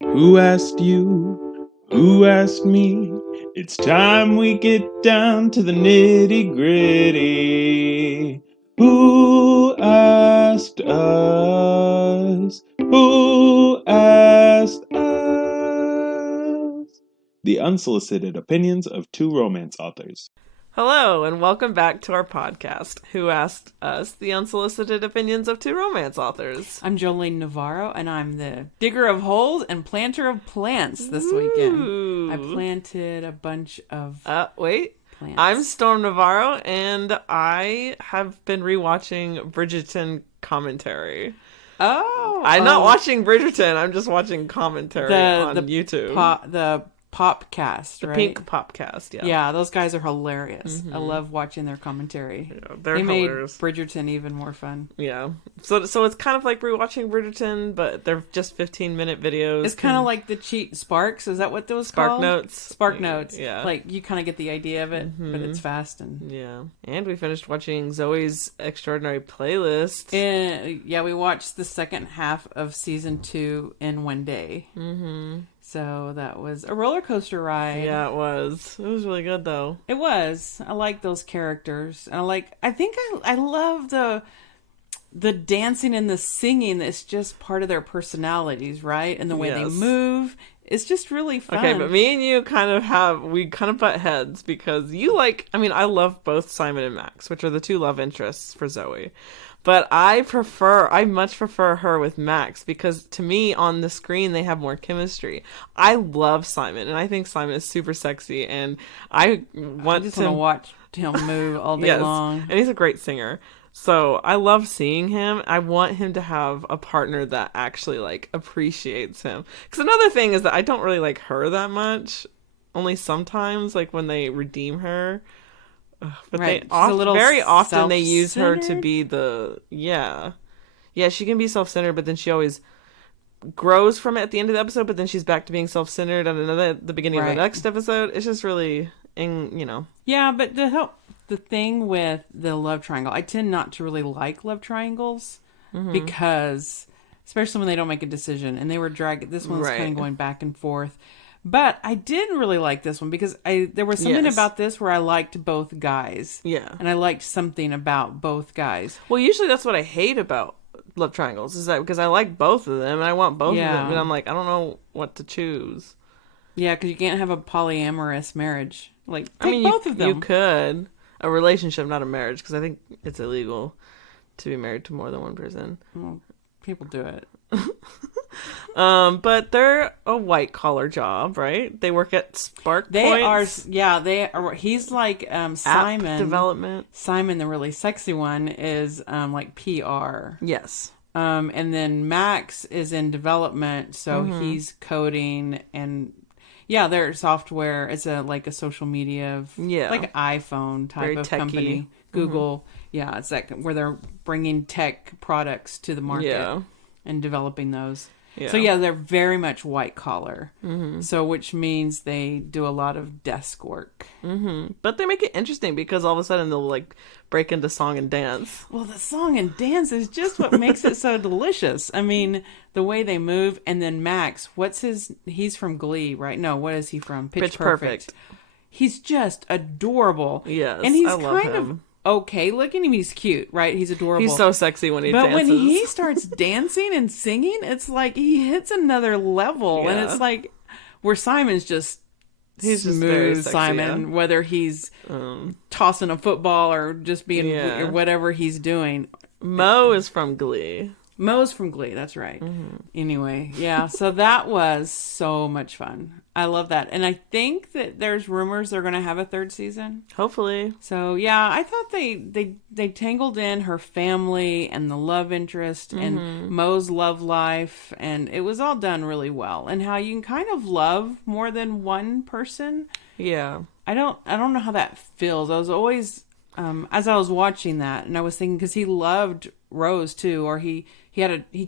Who asked you? Who asked me? It's time we get down to the nitty gritty. Who asked us? Who asked us? The unsolicited opinions of two romance authors. Hello, and welcome back to our podcast, Who Asked Us, the unsolicited opinions of two romance authors. I'm Jolene Navarro, and I'm the digger of holes and planter of plants this weekend. I planted a bunch of plants. I'm Storm Navarro, and I have been rewatching Bridgerton commentary. I'm not watching Bridgerton, I'm just watching commentary on YouTube. The Popcast, right? The Pink Popcast, yeah. Yeah, those guys are hilarious. Mm-hmm. I love watching their commentary. Yeah, they hilarious. Made Bridgerton even more fun. Yeah. So it's kind of like rewatching Bridgerton, but they're just 15-minute videos. It's kind of like the cheat Sparks. Is that what those Spark Notes? Spark Notes. Yeah. Like, you kind of get the idea of it, but it's fast. Yeah. And we finished watching Zoe's Extraordinary Playlist. Yeah, we watched the second half of season 2 in one day. Mm-hmm. So that was a roller coaster ride. Yeah, it was. It was really good, though. It was. I like those characters. And I love the dancing and the singing. That's just part of their personalities, right? And the way they move. It's just really fun. Okay, but me and you kind of butt heads because I love both Simon and Max, which are the two love interests for Zoe. But I much prefer her with Max because to me on the screen they have more chemistry. I love Simon and I think Simon is super sexy and I want to watch him move all day long. And he's a great singer. So I love seeing him. I want him to have a partner that actually appreciates him. Because another thing is that I don't really like her that much. Only sometimes when they redeem her. But right. Very often they use her to be she can be self-centered, but then she always grows from it at the end of the episode, but then she's back to being self-centered at the beginning of the next episode. It's just really Yeah, but the thing with the love triangle, I tend not to really like love triangles because especially when they don't make a decision and they were this one's kind of going back and forth. But I did really like this one because there was something about this where I liked both guys. Yeah. And I liked something about both guys. Well, usually that's what I hate about love triangles is that because I like both of them and I want both of them. And I'm like, I don't know what to choose. Yeah, because you can't have a polyamorous marriage. Both of them. You could. A relationship, not a marriage, because I think it's illegal to be married to more than one person. Well, people do it. But they're a white collar job, right? They work at Spark Points. They are. He's like Simon. App development. Simon, the really sexy one, is like PR. Yes. And then Max is in development, so he's coding and their software. It's a social media like iPhone type of company. Google. Yeah, it's where they're bringing tech products to the market and developing those. Yeah. So they're very much white collar. Mm-hmm. So which means they do a lot of desk work. Mm-hmm. But they make it interesting because all of a sudden they'll break into song and dance. Well, the song and dance is just what makes it so delicious. I mean, the way they move. And then Max, he's from Glee, right? No, what is he from? Pitch Perfect. He's just adorable. Yes, and he's I love kind him. of okay looking. He's cute, right? He's adorable. He's so sexy when he dances. But when he starts dancing and singing, it's like he hits another level. Yeah. And it's like where Simon's just he's smooth, just very sexy, Simon, whether he's tossing a football or just being or whatever he's doing. Mo is from Glee. Mo's from Glee, that's right. Mm-hmm. Anyway, so that was so much fun. I love that. And I think that there's rumors they're going to have a third season. Hopefully. So, I thought they tangled in her family and the love interest and Mo's love life. And it was all done really well. And how you can kind of love more than one person. Yeah. I don't know how that feels. I was always, as I was watching that, and I was thinking, because he loved Rose too, or he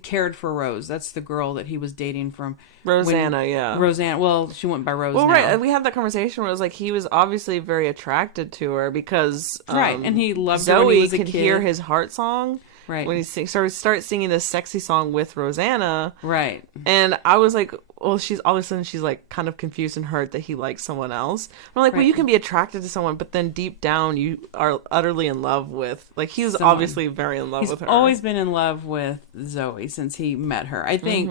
cared for Rose. That's the girl that he was dating from Rosanna. Rosanna. Well, she went by Rose. Well, now. Right. We had that conversation where it was like he was obviously very attracted to her because right, and he loved Zoe her when he was a could kid. hear his heart song, Right. When he starts singing this sexy song with Rosanna. Right. And I was like, well, she's all of a sudden she's like kind of confused and hurt that he likes someone else. I'm like, well, you can be attracted to someone, but then deep down you are utterly in love with, like, he's obviously very in love with her. He's always been in love with Zoe since he met her. I think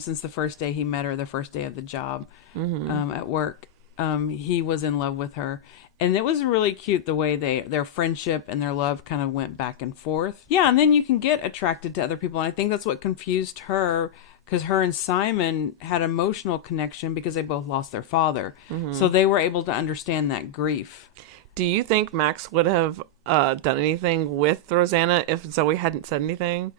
since the first day he met her, the first day of the job at work, he was in love with her. And it was really cute the way their friendship and their love kind of went back and forth. Yeah, and then you can get attracted to other people. And I think that's what confused her, because her and Simon had emotional connection because they both lost their father. So they were able to understand that grief. Do you think Max would have done anything with Rosanna if Zoe hadn't said anything?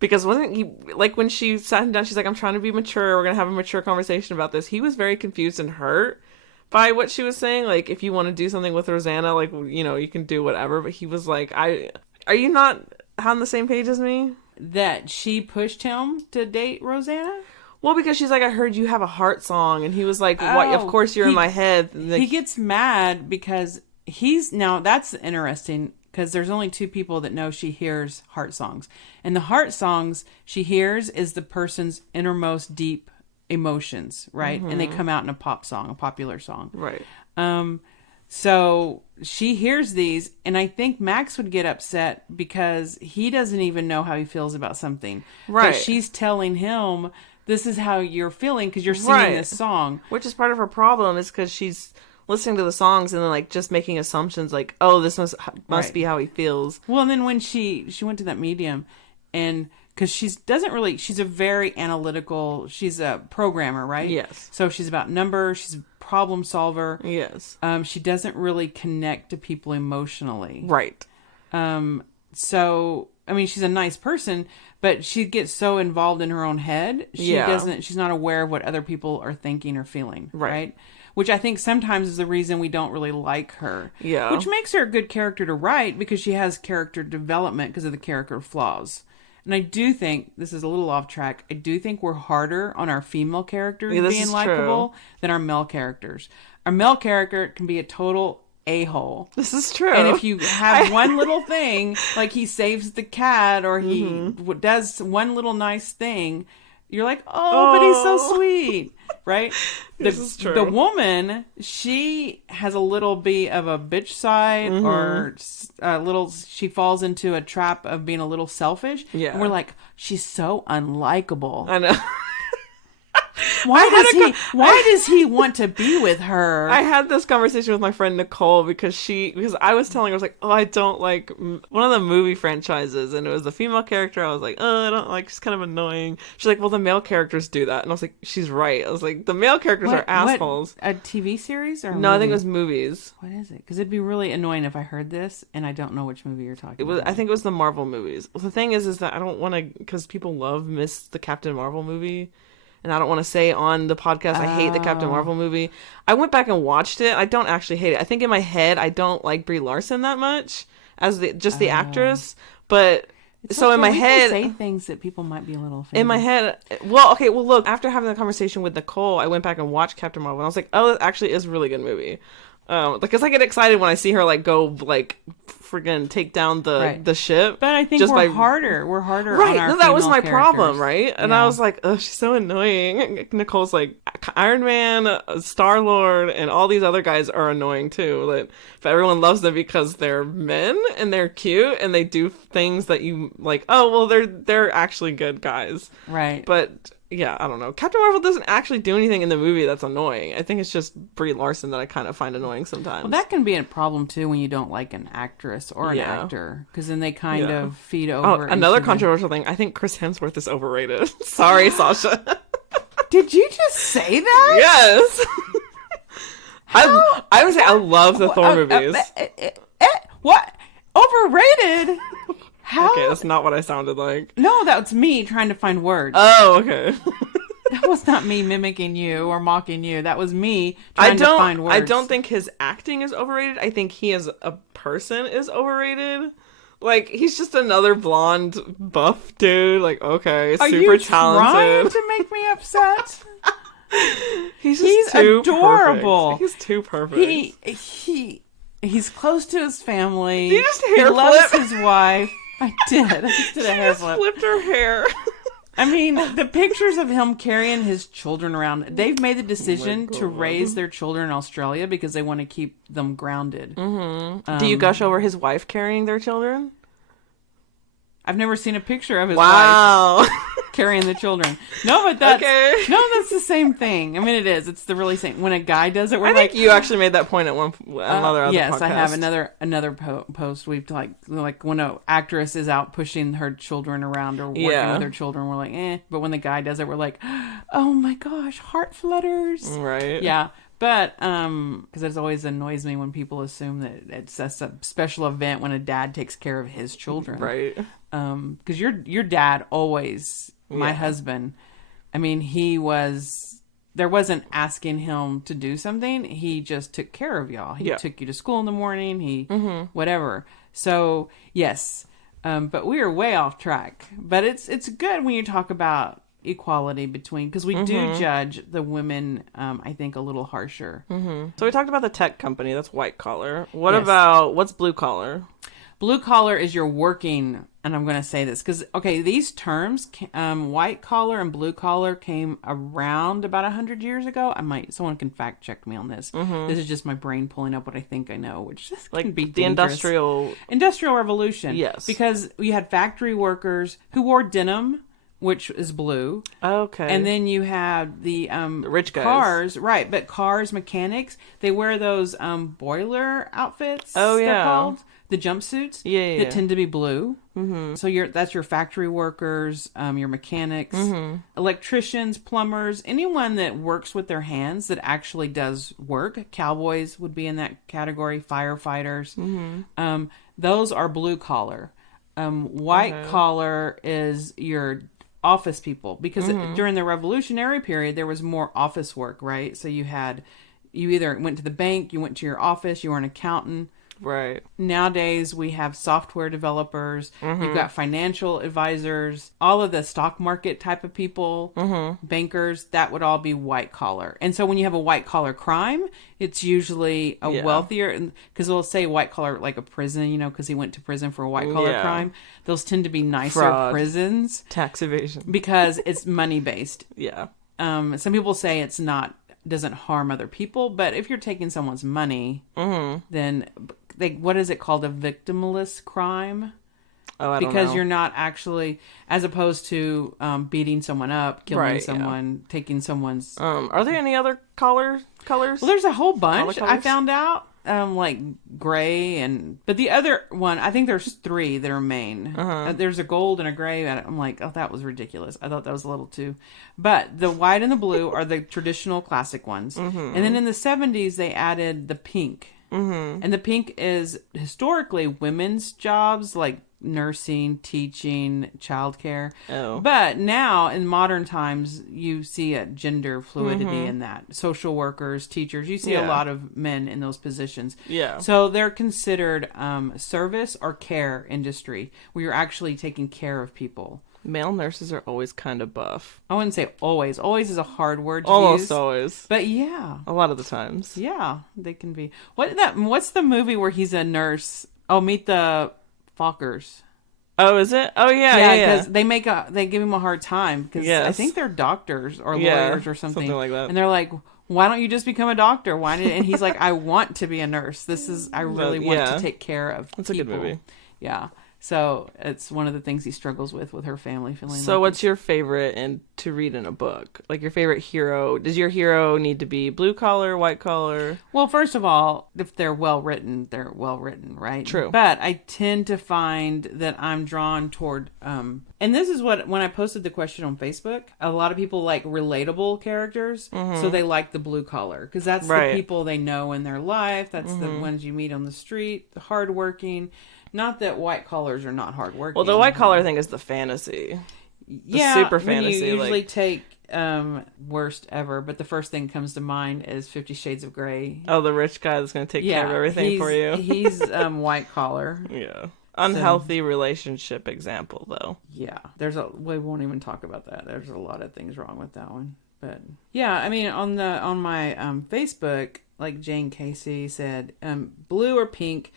Because wasn't he, like, when she sat him down, she's like, I'm trying to be mature. We're going to have a mature conversation about this. He was very confused and hurt by what she was saying. Like, if you want to do something with Rosanna, like, you know, you can do whatever. But he was like, are you not on the same page as me? That she pushed him to date Rosanna? Well, because she's like, I heard you have a heart song. And he was like, what? Of course you're in my head. Like, he gets mad because now that's interesting, because there's only two people that know she hears heart songs. And the heart songs she hears is the person's innermost deep emotions, right? And they come out in a popular song. Right. So she hears these, and I think Max would get upset because he doesn't even know how he feels about something. Right. But she's telling him, this is how you're feeling because you're singing this song. Which is part of her problem, is because she's listening to the songs and then, like, just making assumptions like, oh, this must be how he feels. Well, and then when she went to that medium, and because she's a very analytical, she's a programmer, right? Yes. So she's about numbers, she's a problem solver. Yes. She doesn't really connect to people emotionally. Right. So, I mean, she's a nice person, but she gets so involved in her own head, she's not aware of what other people are thinking or feeling. Right? Which I think sometimes is the reason we don't really like her. Yeah. Which makes her a good character to write, because she has character development because of the character flaws. And I do think, this is a little off track, I do think we're harder on our female characters being likable than our male characters. Our male character can be a total a-hole. This is true. And if you have one little thing, like he saves the cat, or he does one little nice thing, you're like, but he's so sweet. Right? This is true. The woman, she has a little bit of a bitch side, or she falls into a trap of being a little selfish. Yeah. And we're like, she's so unlikable. I know. Why does he want to be with her? I had this conversation with my friend Nicole because I was telling her, I was like, oh, I don't like one of the movie franchises, and it was the female character. I was like, oh, I don't like, she's kind of annoying. She's like, well, the male characters do that. And I was like, she's right. I was like, the male characters are assholes. A TV series or no, I think it was movies. What is it? Because it'd be really annoying if I heard this and I don't know which movie you're talking about. I think it was the Marvel movies. The thing is that I don't want to, because people miss the Captain Marvel movie. And I don't want to say on the podcast, I hate the Captain Marvel movie. I went back and watched it. I don't actually hate it. I think in my head, I don't like Brie Larson that much as the actress. But so in my head, say things that people might be a little offended. in my head. Well, look. After having the conversation with Nicole, I went back and watched Captain Marvel, and I was like, oh, it actually is a really good movie. Because I get excited when I see her like go like friggin' take down the ship. But I think we're harder. We're harder. Right. On our that was my characters. problem, right? And I was like, oh, she's so annoying. Nicole's like, Iron Man, Star-Lord, and all these other guys are annoying too. But everyone loves them because they're men and they're cute and they do things that you like. Oh, well, they're actually good guys, right? But yeah, I don't know. Captain Marvel doesn't actually do anything in the movie that's annoying. I think it's just Brie Larson that I kind of find annoying sometimes. Well, that can be a problem too when you don't like an actress or an actor, because then they kind of feed over. Oh, another controversial thing. I think Chris Hemsworth is overrated. Sorry, Sasha. Did you just say that? Yes. I would say I love the Thor movies. What? Overrated? How? Okay, that's not what I sounded like. No, that's me trying to find words. Oh, okay. That was not me mimicking you or mocking you. That was me trying to find words. I don't think his acting is overrated. I think he as a person is overrated. Like, he's just another blonde, buff dude. Like, okay, super talented. Are you trying to make me upset? He's too adorable. Perfect. He's too perfect. He's close to his family. He just loves his wife. I did. I just did a hair flip. Flipped her hair. I mean, the pictures of him carrying his children around, they've made the decision to raise their children in Australia because they want to keep them grounded. Do you gush over his wife carrying their children? I've never seen a picture of his wife carrying the children. No, but that's that's the same thing. I mean, it is. It's the really same. When a guy does it, we're think you actually made that point at another other yes, podcast. I have another post. We've like when an actress is out pushing her children around or working with her children, we're like, eh. But when the guy does it, we're like, oh my gosh, heart flutters. Right. Yeah. But, because it always annoys me when people assume that it's a special event when a dad takes care of his children. Right. Because your dad always, my husband, I mean, there wasn't asking him to do something. He just took care of y'all. He took you to school in the morning. Whatever. So, yes. But we are way off track. But it's good when you talk about equality between, because we do judge the women, I think, a little harsher. So we talked about the tech company. That's white collar. What about, what's blue collar? Blue collar is your working, and I'm going to say this because, okay, these terms, white collar and blue collar came around about 100 years ago. Someone can fact check me on this. This is just my brain pulling up what I think I know, which can be the industrial revolution. Yes. Because you had factory workers who wore denim, which is blue. Okay. And then you have the rich guys. Cars, right? But cars mechanics, they wear those boiler outfits. Oh yeah, they're called the jumpsuits. Yeah, that tend to be blue. So that's your factory workers, your mechanics, electricians, plumbers, anyone that works with their hands that actually does work. Cowboys would be in that category. Firefighters. Those are blue collar. White collar is your office people, because during the revolutionary period there was more office work, right? So you either went to the bank, you went to your office, you were an accountant. Right. Nowadays we have software developers, you've got financial advisors, all of the stock market type of people, bankers, that would all be white collar. And so when you have a white collar crime, it's usually a wealthier, because they'll say white collar like a prison, because he went to prison for a white collar crime. Those tend to be nicer fraud, prisons. Tax evasion. Because it's money based. Yeah. Some people say it's not, doesn't harm other people, but if you're taking someone's money, then what is it called? A victimless crime? Oh, I don't know. Because you're not actually, as opposed to beating someone up, killing someone, taking someone's. Are there any other colors? Well, there's a whole bunch. I found out, like gray but the other one, I think there's 3 that are main. There's a gold and a gray. I'm like, oh, that was ridiculous. I thought that was a little too. But the white and the blue are the traditional classic ones. And then in the 70s, they added the pink. And the pink is historically women's jobs, like nursing, teaching, childcare. Oh. But now in modern times, you see a gender fluidity in that. Social workers, teachers, you see a lot of men in those positions. Yeah. So they're considered service or care industry, where you're actually taking care of people. Male nurses are always kind of buff. I wouldn't say always. Always is a hard word to Almost use. always. But yeah. A lot of the times. Yeah, they can be. What's the movie where he's a nurse? Oh, Meet the Fockers. Oh, is it? Oh, yeah. Because they give him a hard time because I think they're doctors or lawyers or something like that. And they're like, why don't you just become a doctor? And he's like, I want to be a nurse. I really want to take care of people. That's a good movie. Yeah. So it's one of the things he struggles with her family feeling. So what's your favorite to read in a book? Like your favorite hero? Does your hero need to be blue collar, white collar? Well, first of all, if they're well written, right? True. But I tend to find that I'm drawn toward, and this is when I posted the question on Facebook, a lot of people like relatable characters. So they like the blue collar because that's the people they know in their life. That's the ones you meet on the street, the hardworking. Not that white collars are not hardworking. Well, the white collar thing is the fantasy. Super fantasy. You usually take worst ever, but the first thing that comes to mind is 50 Shades of Grey. Oh, the rich guy that's going to take care of everything for you. He's white collar. Yeah. Unhealthy relationship example, though. Yeah. We won't even talk about that. There's a lot of things wrong with that one. But yeah, I mean, on my Facebook, like Jane Casey said, blue or pink.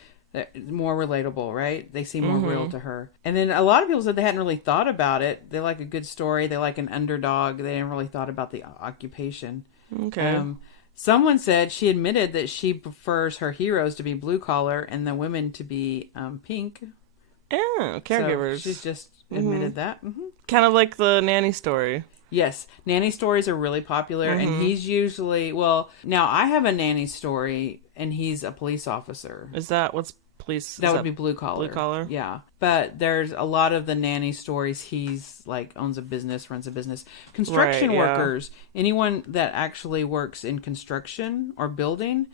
more relatable, right? They seem more real to her. And then a lot of people said they hadn't really thought about it. They like a good story. They like an underdog. They didn't really thought about the occupation. Okay. Someone said she admitted that she prefers her heroes to be blue collar and the women to be pink. Yeah, caregivers. So she's just admitted that. Kind of like the nanny story. Yes, nanny stories are really popular, and he's usually now I have a nanny story, and he's a police officer. Is that what's police? That would be blue collar. Blue collar, yeah. But there's a lot of the nanny stories. He's like owns a business, runs a business. Construction workers, anyone that actually works in construction or building,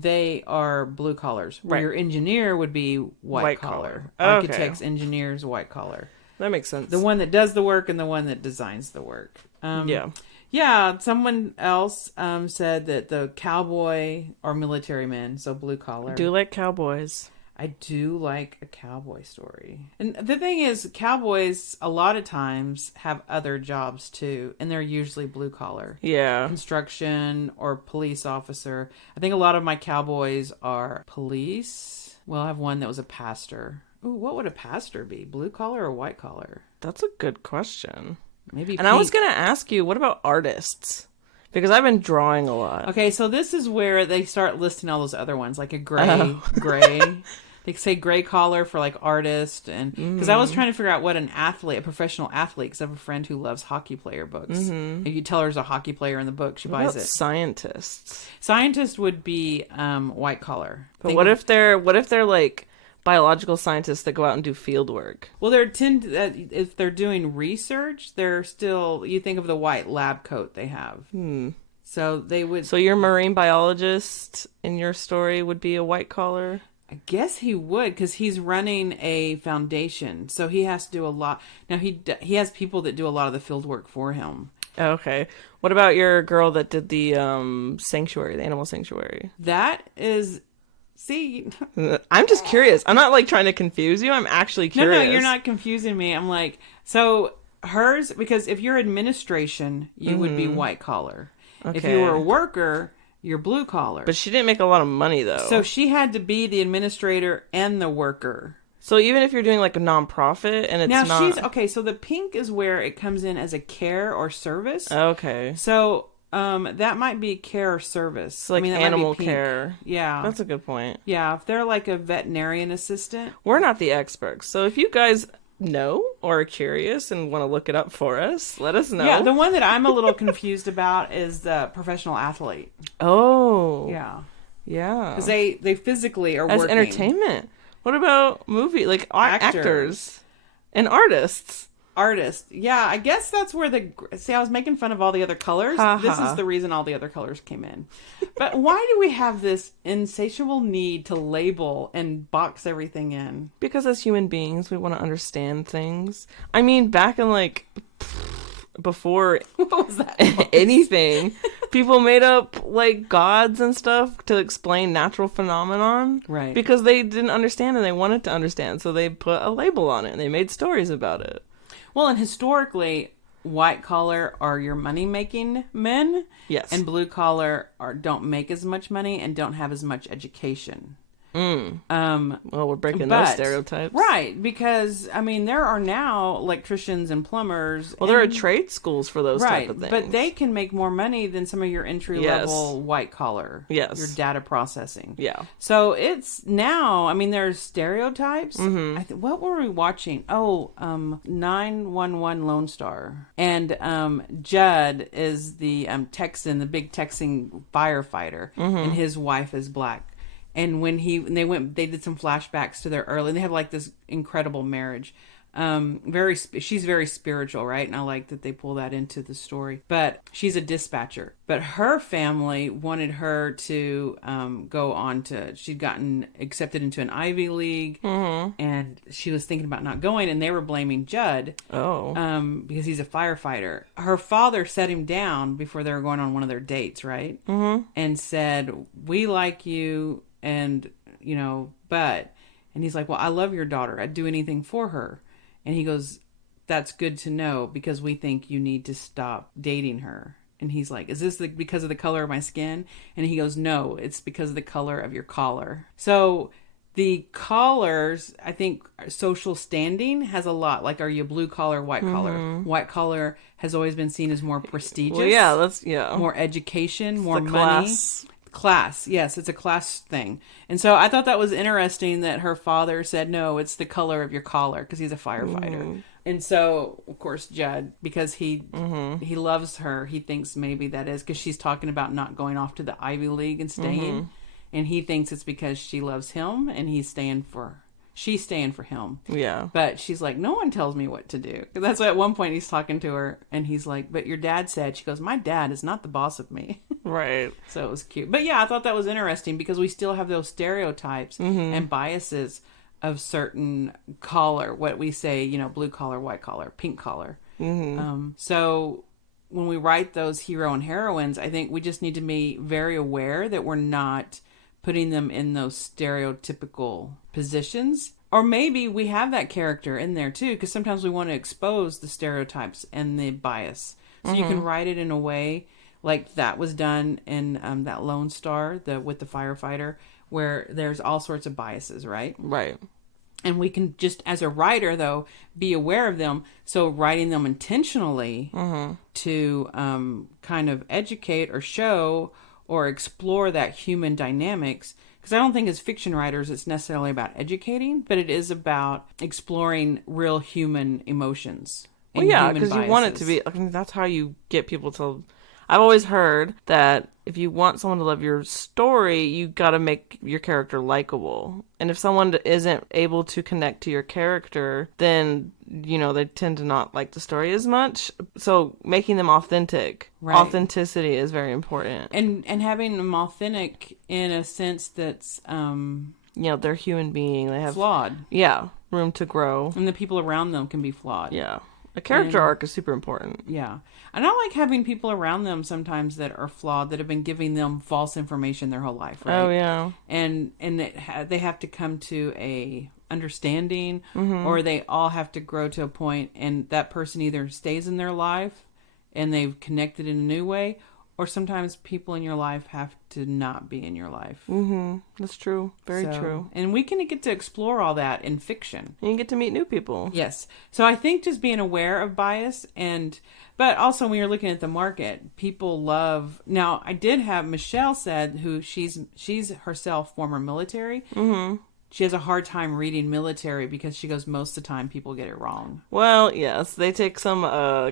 they are blue collars. Where your engineer would be white collar. Architects, engineers, white collar. That makes sense. The one that does the work and the one that designs the work. Yeah. Someone else said that the cowboy or military men, so blue collar. I do like cowboys. I do like a cowboy story. And the thing is, cowboys a lot of times have other jobs too, and they're usually blue collar. Yeah. Construction or police officer. I think a lot of my cowboys are police. Well, I have one that was a pastor. Ooh, what would a pastor be? Blue collar or white collar? That's a good question. Maybe And pink. I was going to ask you, what about artists? Because I've been drawing a lot. Okay, so this is where they start listing all those other ones, like a gray. They say gray collar for like artist, and because I was trying to figure out what a professional athlete, because I have a friend who loves hockey player books. If you tell her there's a hockey player in the book, she buys it. Scientists? Scientist would be white collar. But what if they're like biological scientists that go out and do field work? Well, if they're doing research, they're still, you think of the white lab coat they have. So they would. So your marine biologist in your story would be a white collar? I guess he would, because he's running a foundation, so he has to do a lot. Now he has people that do a lot of the field work for him. Okay. What about your girl that did the sanctuary, the animal sanctuary? That is. See, I'm just curious. I'm not like trying to confuse you. I'm actually curious. No, you're not confusing me. I'm like, so hers, because if you're administration, you would be white collar. Okay. If you were a worker, you're blue collar. But she didn't make a lot of money though. So she had to be the administrator and the worker. So even if you're doing like a nonprofit and it's now not... she's okay. So the pink is where it comes in as a care or service. Okay. So that might be care or service. So like animal care. Yeah. That's a good point. Yeah. If they're like a veterinarian assistant. We're not the experts. So if you guys know or are curious and want to look it up for us, let us know. Yeah. The one that I'm a little confused about is the professional athlete. Oh. Yeah. Yeah. Because they physically are as working. Entertainment. What about like actors and artists? Artist. Yeah, I guess that's where I was making fun of all the other colors. This is the reason all the other colors came in. But why do we have this insatiable need to label and box everything in? Because as human beings, we want to understand things. I mean, back in like before what was that anything, people made up like gods and stuff to explain natural phenomenon. Right. Because they didn't understand and they wanted to understand. So they put a label on it and they made stories about it. Well, and historically, white collar are your money-making men. Yes. And blue collar don't make as much money and don't have as much education. Well, we're breaking those stereotypes. Right, because, I mean, there are now electricians and plumbers. Well, there are trade schools for those type of things. But they can make more money than some of your entry-level white collar. Yes. Your data processing. Yeah. So it's now, I mean, there's stereotypes. What were we watching? 911 Lone Star. And Judd is the Texan, the big Texan firefighter. And his wife is black. And when they did some flashbacks to their early, and they have like this incredible marriage. She's very spiritual, right? And I like that they pull that into the story. But she's a dispatcher. But her family wanted her to go on to. She'd gotten accepted into an Ivy League, and she was thinking about not going. And they were blaming Judd, because he's a firefighter. Her father set him down before they were going on one of their dates, right? And said, "We like you, and but." And he's like, "Well, I love your daughter. I'd do anything for her." And he goes, "That's good to know, because we think you need to stop dating her." And he's like, "Is this because of the color of my skin?" And he goes, "No, it's because of the color of your collar." So The collars, I think social standing has a lot. Like, are you blue collar, white collar? White collar has always been seen as more prestigious. Well, yeah, that's, yeah. More education, more money. Class. Class, yes, it's a class thing. And so I thought that was interesting that her father said, no, it's the color of your collar, because he's a firefighter. And so, of course, Judd, because he loves her, he thinks maybe that is because she's talking about not going off to the Ivy League and staying. And he thinks it's because she loves him and she's staying for him. Yeah. But she's like, no one tells me what to do. That's why at one point he's talking to her and he's like, but your dad said, she goes, my dad is not the boss of me. Right. So it was cute. But yeah, I thought that was interesting because we still have those stereotypes and biases of certain collar, what we say, you know, blue collar, white collar, pink collar. So when we write those hero and heroines, I think we just need to be very aware that we're not putting them in those stereotypical positions. Or maybe we have that character in there too, because sometimes we want to expose the stereotypes and the bias. So you can write it in a way like that was done in that Lone Star, with the firefighter, where there's all sorts of biases, right? Right. And we can just, as a writer, though, be aware of them. So writing them intentionally to kind of educate or show or explore that human dynamics. Because I don't think as fiction writers it's necessarily about educating, but it is about exploring real human emotions. Well, yeah, because you want it to be, I mean, that's how you get people to... I've always heard that if you want someone to love your story, you got to make your character likable. And if someone isn't able to connect to your character, then, you know, they tend to not like the story as much. So making them authentic. Right. Authenticity is very important. And having them authentic in a sense that's... you know, they're a human being. They have... Flawed. Yeah. Room to grow. And the people around them can be flawed. Yeah. A character arc is super important. Yeah. And I like having people around them sometimes that are flawed, that have been giving them false information their whole life, right? Oh, yeah. And they have to come to a understanding, or they all have to grow to a point, and that person either stays in their life and they've connected in a new way, or sometimes people in your life have to not be in your life. That's true. Very true. And we can get to explore all that in fiction. And you get to meet new people. Yes. So I think just being aware of bias, but also when you're looking at the market, people love... Now, I did have Michelle said, who she's herself former military. She has a hard time reading military because she goes, most of the time people get it wrong. Well, yes, they take some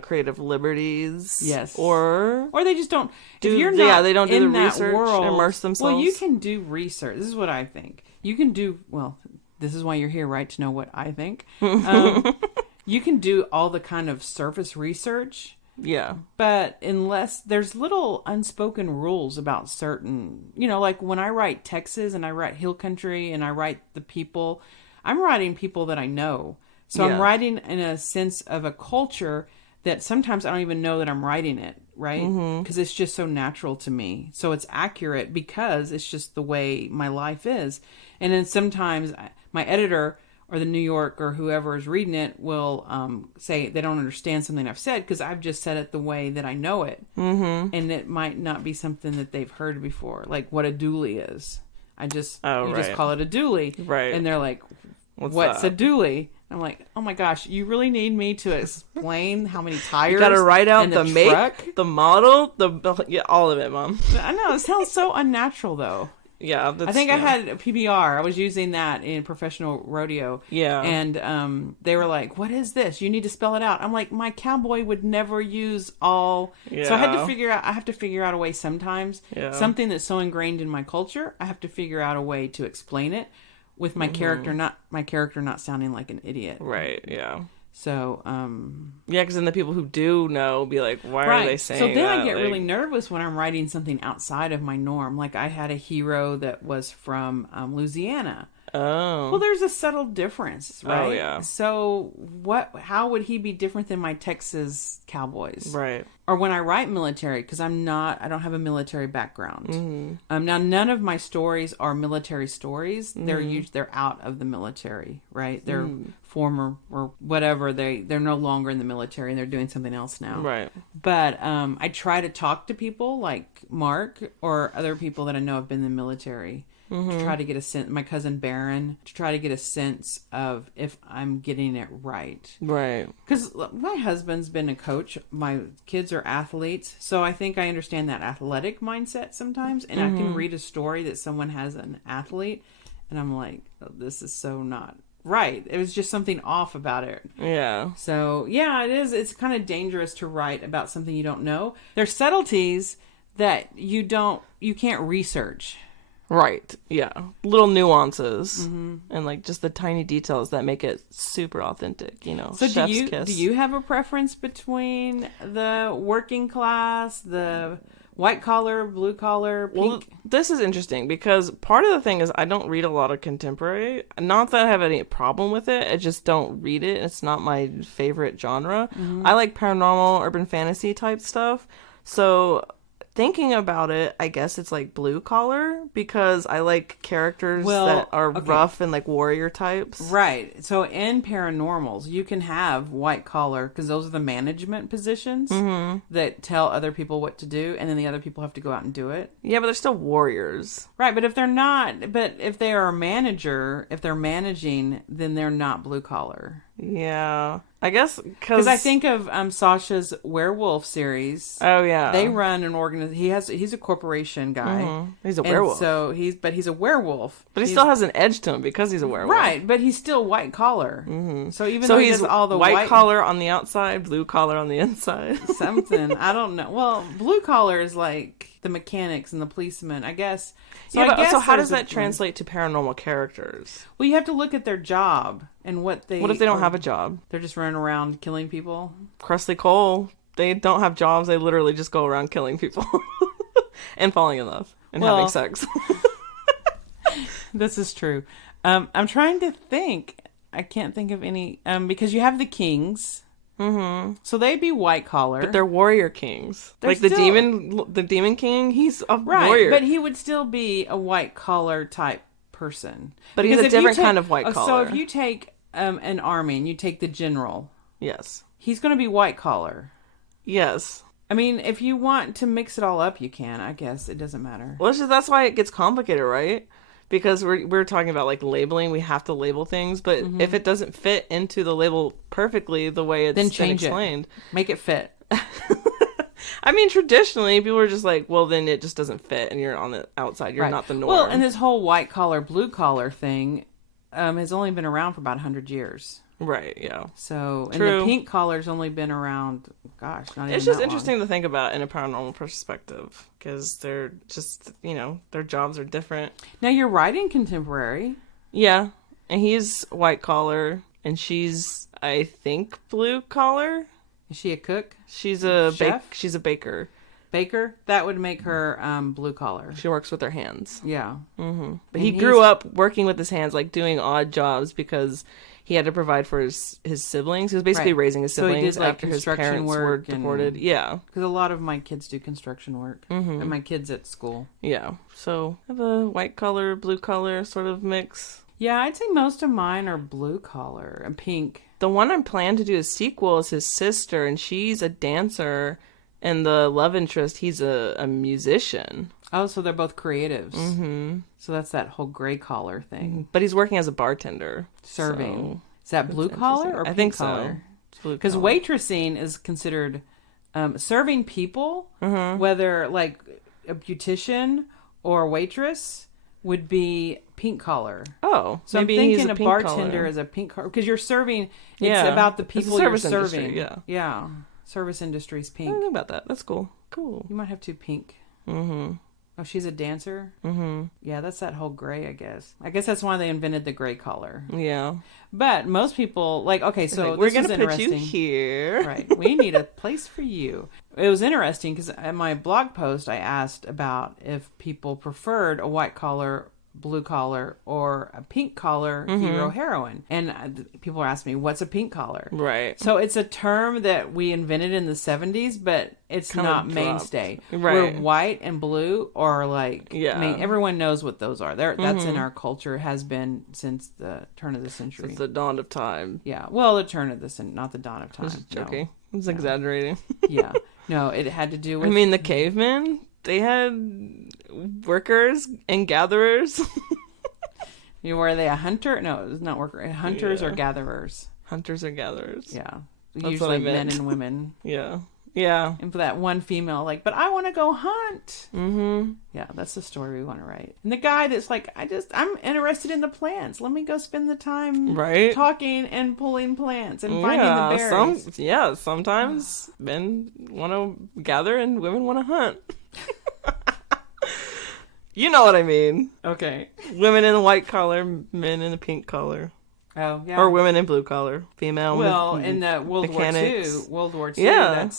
creative liberties. Yes. Or they just don't. If you're not they don't do in the that research, world, immerse themselves. Well, you can do research. This is what I think. You can do, well, this is why you're here, right? To know what I think. You can do all the kind of surface research. Yeah. But unless there's little unspoken rules about certain, you know, like when I write Texas and I write Hill Country and I write the people, I'm writing people that I know. So I'm writing in a sense of a culture that sometimes I don't even know that I'm writing it, right? Because it's just so natural to me. So it's accurate because it's just the way my life is. And then sometimes my editor or the New York or whoever is reading it will say they don't understand something I've said because I've just said it the way that I know it. And it might not be something that they've heard before, like what a dually is. Just call it a dually. Right. And they're like, what's a dually? I'm like, oh my gosh, you really need me to explain how many tires? You gotta write out the make, truck? The model, all of it, Mom. I know, it sounds so unnatural though. Yeah, I think I had a PBR. I was using that in professional rodeo. Yeah. And they were like, what is this? You need to spell it out. I'm like, my cowboy would never use all. Yeah. So I have to figure out a way sometimes. Yeah. Something that's so ingrained in my culture, I have to figure out a way to explain it with my character not sounding like an idiot. Right, yeah. So, yeah, because then the people who do know be like, why are they saying that? So then I get really nervous when I'm writing something outside of my norm. Like I had a hero that was from Louisiana. Oh. Well, there's a subtle difference, right? Oh, yeah. So how would he be different than my Texas cowboys? Right. Or when I write military, because I don't have a military background. Now, none of my stories are military stories. They're out of the military, right? They're former or whatever. They're no longer in the military and they're doing something else now. Right. But I try to talk to people like Mark or other people that I know have been in the military. to try to get a sense, my cousin Baron, to try to get a sense of if I'm getting it right. Right. Because my husband's been a coach. My kids are athletes. So I think I understand that athletic mindset sometimes. And I can read a story that someone has an athlete. And I'm like, oh, this is so not right. It was just something off about it. Yeah. So, yeah, it is. It's kind of dangerous to write about something you don't know. There's subtleties that you can't research. Right. Yeah. Little nuances and like just the tiny details that make it super authentic, you know. So chef's kiss. Do you have a preference between the working class, the white collar, blue collar, pink? Well, this is interesting because part of the thing is I don't read a lot of contemporary. Not that I have any problem with it. I just don't read it. It's not my favorite genre. I like paranormal, urban fantasy type stuff. So thinking about it, I guess it's like blue collar because I like characters that are rough and like warrior types. Right. So in paranormals, you can have white collar because those are the management positions that tell other people what to do, and then the other people have to go out and do it. Yeah, but they're still warriors. Right, but if they're not, but if they are a manager, if they're managing, then they're not blue collar. Yeah. I guess because I think of Sasha's werewolf series. Oh yeah, they run an organization. He's a corporation guy. He's a werewolf. So he's a werewolf. But he still has an edge to him because he's a werewolf. Right, but he's still white collar. So even though he's all the white collar on the outside, blue collar on the inside. Something I don't know. Well, blue collar is like the mechanics and the policemen, I guess. So yeah, so how does that translate to paranormal characters? Well, you have to look at their job and what they... What if they don't have a job? They're just running around killing people? Cressley Cole, they don't have jobs. They literally just go around killing people and falling in love and having sex. This is true. I'm trying to think. I can't think of any... because you have the kings... So they'd be white collar, but they're warrior kings. Like the demon king, he's a warrior, but he would still be a white collar type person. But he's a different kind of white collar. So if you take an army and you take the general, yes, he's going to be white collar. Yes. I mean, if you want to mix it all up, you can. I guess it doesn't matter. Well, that's why it gets complicated, right? Because we're talking about like labeling, we have to label things, but if it doesn't fit into the label perfectly the way it's then change explained, make it fit. I mean, traditionally people are just like, well, then it just doesn't fit, and you're on the outside, you're not the norm. Well, and this whole white collar, blue collar thing has only been around for about 100 years. Right, yeah. So, and the pink collar's only been around, gosh, not even It's just that interesting long. to think about in a paranormal perspective, because they're just, their jobs are different. Now, you're writing contemporary. Yeah, and he's white collar, and she's, I think, blue collar. Is she a cook? She's a chef? She's a baker. Baker? That would make her blue collar. She works with her hands. Yeah. But he grew up working with his hands, like doing odd jobs because he had to provide for his siblings. He was basically raising his siblings so he did, like, after his parents were deported. Yeah. Because a lot of my kids do construction work. And my kids at school. Yeah. So I have a white collar, blue collar sort of mix. Yeah, I'd say most of mine are blue collar and pink. The one I'm planning to do a sequel is his sister, and she's a dancer, and the love interest, he's a musician. Oh, so they're both creatives. So that's that whole gray collar thing. But he's working as a bartender. Serving. Is that blue collar or pink I think collar? So. Because waitressing is considered serving people, whether like a beautician or waitress would be pink collar. Oh, so maybe I'm he's thinking a a pink bartender collar. is a pink collar because you're serving. It's about the people you're serving. Industry, yeah. Service industry's I pink. didn't think about that. That's cool. Cool. You might have two pink. Oh, she's a dancer? Yeah, that's that whole gray, I guess. I guess that's why they invented the gray collar. Yeah. But most people, like, okay, so like, we're going to put you here. Right. We need a place for you. It was interesting because in my blog post, I asked about if people preferred a white collar, blue collar, or a pink collar hero heroine. And people are asking me, what's a pink collar? Right. So it's a term that we invented in the 70s, but it's kind not of mainstay. Right. Where white and blue are like, yeah. I mean, everyone knows what those are. That's in our culture, has been since the turn of the century. Since the dawn of time. Yeah. Well, the turn of the century, not the dawn of time. I was just joking. No. I was exaggerating. Yeah. No, it had to do with... I mean, the cavemen, they had workers and gatherers. Were they a hunter? No, it's not worker. Hunters or gatherers? Hunters or gatherers. Yeah. That's usually men and women. Yeah. Yeah. And for that one female, like, but I want to go hunt. Mm-hmm. Yeah, that's the story we want to write. And the guy that's like, I'm interested in the plants. Let me go spend the time talking and pulling plants and finding the berries. Sometimes men want to gather and women want to hunt. You know what I mean. Okay. Women in the white collar, men in the pink collar. Oh, yeah. Or women in blue collar, female. Well, in the World War II, yeah.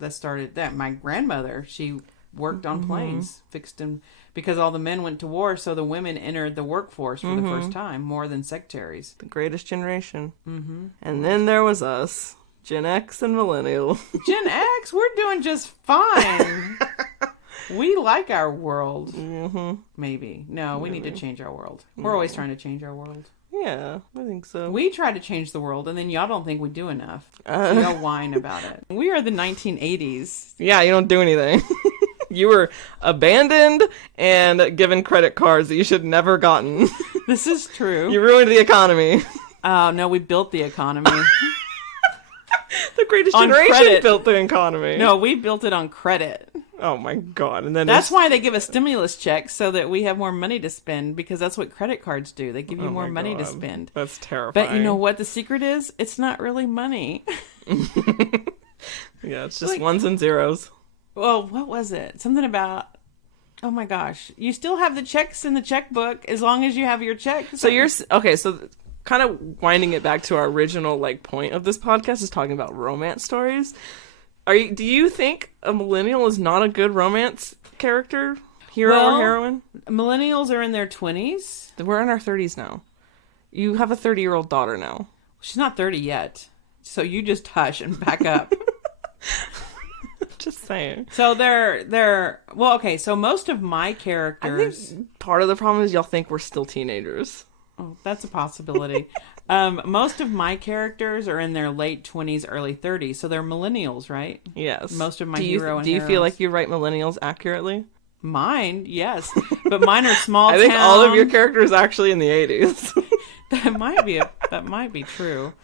that started that. My grandmother, she worked on planes, fixed them, because all the men went to war, so the women entered the workforce for the first time, more than secretaries. The greatest generation. Mm-hmm. And then there was us, Gen X and Millennial. Gen X, we're doing just fine. We like our world. Mm-hmm. Maybe. No, we need to change our world. We're always trying to change our world. Yeah, I think so. We try to change the world, and then y'all don't think we do enough. So y'all whine about it. We are the 1980s. Yeah, you don't do anything. You were abandoned and given credit cards that you should never gotten. This is true. You ruined the economy. Oh, no, we built the economy. The greatest generation built the economy. No, we built it on credit. Oh my God. And then that's why they give us stimulus checks, so that we have more money to spend, because that's what credit cards do. They give you more money to spend. That's terrifying. But you know what the secret is? It's not really money. Yeah, it's just ones and zeros. Well, what was it? Something about, oh my gosh, you still have the checks in the checkbook as long as you have your check. So you're, okay, so kind of winding it back to our original point of this podcast is talking about romance stories. Do you think a millennial is not a good romance character, hero or heroine? Millennials are in their 20s. We're in our 30s now. You have a 30-year-old daughter now. She's not 30 yet. So you just hush and back up. Just saying. So they're well, okay, so most of my characters, I think part of the problem is y'all think we're still teenagers. Oh, that's a possibility. Most of my characters are in their late 20s, early 30s, so they're millennials, right? Yes. Most of my do you feel like you write millennials accurately? Mine, yes, but mine are small. I think all of your characters actually in the 80s. That might be true.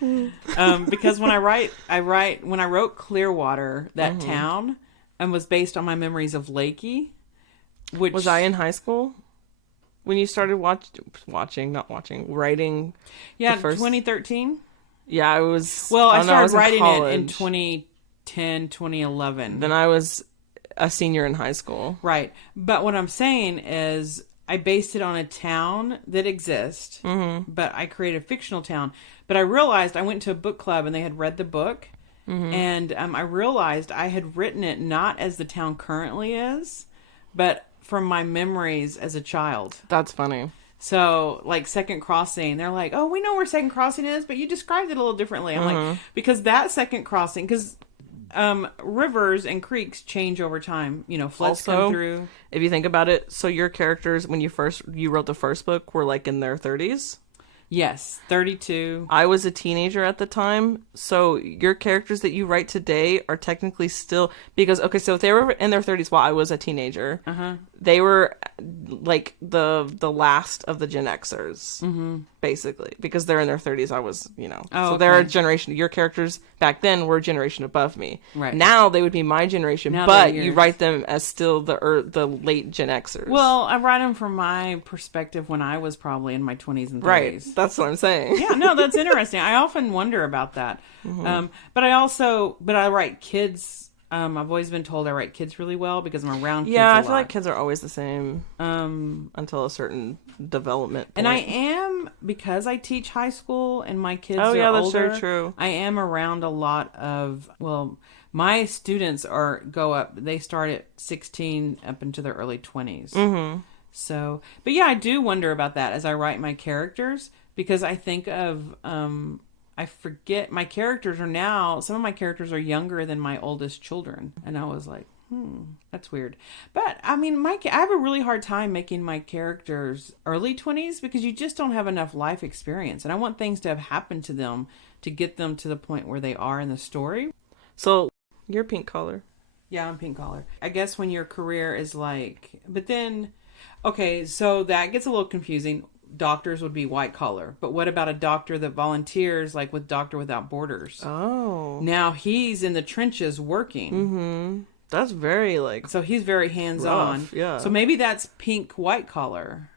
Because when I wrote Clearwater, that town, and was based on my memories of Lakey. Which was I in high school? When you started writing? Yeah, 2013. Yeah, I was. Well, I started writing it in 2010, 2011. Then I was a senior in high school. Right. But what I'm saying is I based it on a town that exists, but I created a fictional town. But I realized I went to a book club and they had read the book. And I realized I had written it not as the town currently is, but from my memories as a child. That's funny. So, like Second Crossing, they're like, oh, we know where Second Crossing is, but you described it a little differently. I'm like, because that Second Crossing, because rivers and creeks change over time. You know, floods come through. If you think about it, so your characters, when you wrote the first book, were like in their 30s? Yes, 32. I was a teenager at the time, so your characters that you write today are technically still, because, okay, so if they were in their 30s while I was a teenager, they were like the last of the Gen Xers, basically, because they're in their 30s. I was, so they're a generation. Your characters back then were a generation above me. Right. Now they would be my generation, but you write them as still the late Gen Xers. Well, I write them from my perspective when I was probably in my 20s and 30s. Right. That's what I'm saying. Yeah, no, that's interesting. I often wonder about that. But I write kids. I've always been told I write kids really well because I'm around kids a lot. I feel like kids are always the same until a certain development point. And I am, because I teach high school and my kids are that's older, very true. I am around a lot of, my students they start at 16 up into their early 20s. So, but yeah, I do wonder about that as I write my characters, because I think of, I forget my characters are now, some of my characters are younger than my oldest children. And I was like, that's weird. But I mean, I have a really hard time making my characters early 20s because you just don't have enough life experience. And I want things to have happened to them to get them to the point where they are in the story. So you're pink collar. Yeah, I'm pink collar. I guess when your career is like, but then, okay, so that gets a little confusing. Doctors would be white collar, but what about a doctor that volunteers, like with Doctor Without Borders? Oh. Now he's in the trenches working. Mm-hmm. That's very like. So he's very hands-on. Rough, yeah. So maybe that's pink white collar.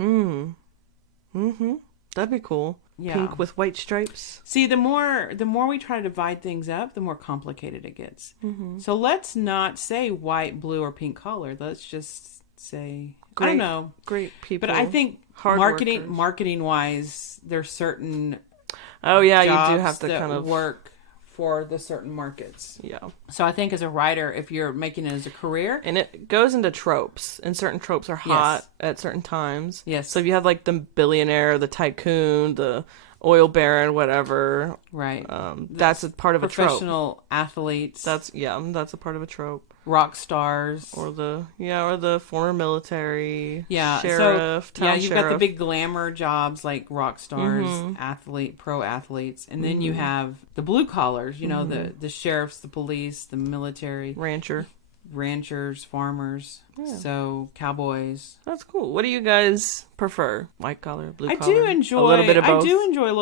Mm-hmm. That'd be cool. Yeah. Pink with white stripes. See, the more we try to divide things up, the more complicated it gets. Mm-hmm. So let's not say white, blue, or pink collar. Let's just say, I don't know. Great people. But I think marketing wise, there's certain you do have to kind of work for the certain markets. Yeah. So I think as a writer, if you're making it as a career, and it goes into tropes, and certain tropes are hot at certain times. Yes. So if you have like the billionaire, the tycoon, the oil baron, whatever, right? That's a part of a trope. Professional athletes. That's a part of a trope. Rock stars, or the former military, sheriff, so, you've got the big glamour jobs like rock stars, pro athletes, and then you have the blue collars, you know, the sheriffs, the police, the military, ranchers, farmers, so cowboys. That's cool. What do you guys prefer? White collar, blue collar? I do enjoy a little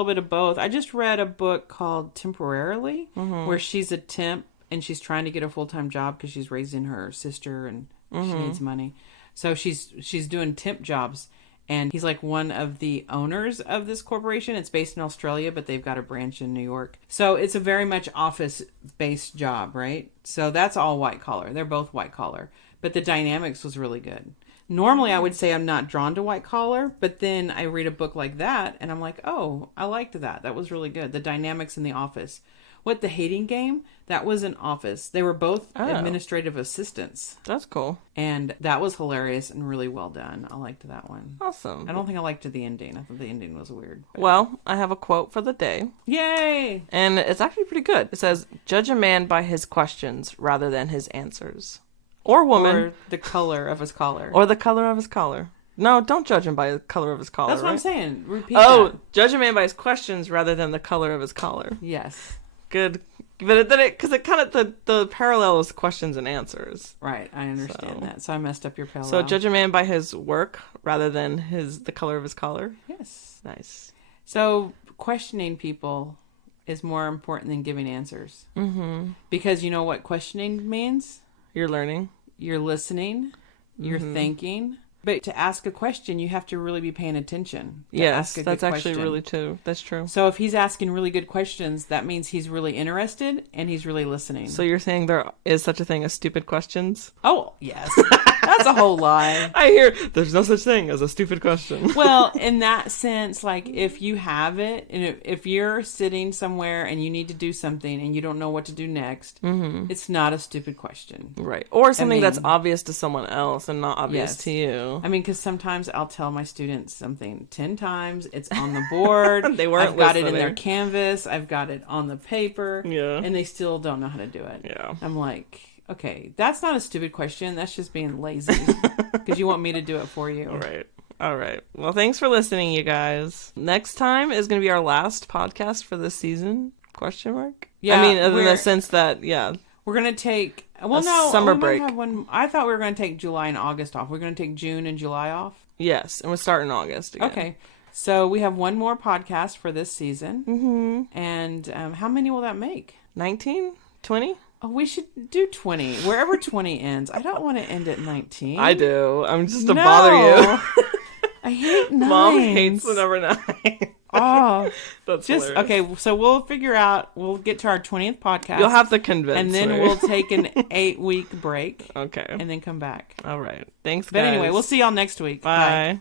bit of both. I just read a book called Temporarily, where she's a temp. And she's trying to get a full-time job because she's raising her sister and she needs money. So she's doing temp jobs. And he's like one of the owners of this corporation. It's based in Australia, but they've got a branch in New York. So it's a very much office-based job, right? So that's all white collar. They're both white collar. But the dynamics was really good. Normally, I would say I'm not drawn to white collar, but then I read a book like that, and I'm like, oh, I liked that. That was really good. The dynamics in the office. What, The Hating Game? That was an office. They were both administrative assistants. That's cool. And that was hilarious and really well done. I liked that one. Awesome. I don't think I liked the ending. I thought the ending was weird. But... Well, I have a quote for the day. Yay! And it's actually pretty good. It says, "Judge a man by his questions rather than his answers." Or woman. Or the color of his collar. Or the color of his collar. No, don't judge him by the color of his collar. That's what I'm saying. Repeat that. Judge a man by his questions rather than the color of his collar. Yes. Good. But because it kind of the parallel is questions and answers. Right, I understand that. So I messed up your parallel. So judge a man by his work rather than the color of his collar. Yes. Nice. So questioning people is more important than giving answers. Mm-hmm. Because you know what questioning means? You're learning. You're listening. You're thinking. But to ask a question, you have to really be paying attention. Yes, that's actually really true. That's true. So if he's asking really good questions, that means he's really interested and he's really listening. So you're saying there is such a thing as stupid questions? Oh, yes. That's a whole lie. I hear there's no such thing as a stupid question. Well, in that sense, like if you have it, and if you're sitting somewhere and you need to do something and you don't know what to do next, it's not a stupid question. Right. Or something that's obvious to someone else and not obvious to you. I mean, because sometimes I'll tell my students something 10 times. It's on the board. They weren't I've got it in their canvas. I've got it on the paper. Yeah. And they still don't know how to do it. Yeah. I'm like, okay, that's not a stupid question. That's just being lazy. Because you want me to do it for you. All right. Well, thanks for listening, you guys. Next time is going to be our last podcast for this season? ? Yeah. I mean, in the sense that, we're going to take... summer break. I thought we were going to take July and August off. We're going to take June and July off? Yes, and we'll start in August again. Okay. So we have one more podcast for this season. Mm-hmm. And how many will that make? 19? 20? Oh, we should do 20. Wherever 20 ends. I don't want to end at 19. I do. I'm just to bother you. I hate 9. Mom hates the number 9. Oh, that's just hilarious. Okay. So we'll figure out. We'll get to our 20th podcast. You'll have to convince and then me. We'll take an 8-week break. Okay, and then come back. All right. Thanks, guys. But anyway, we'll see y'all next week. Bye. Bye.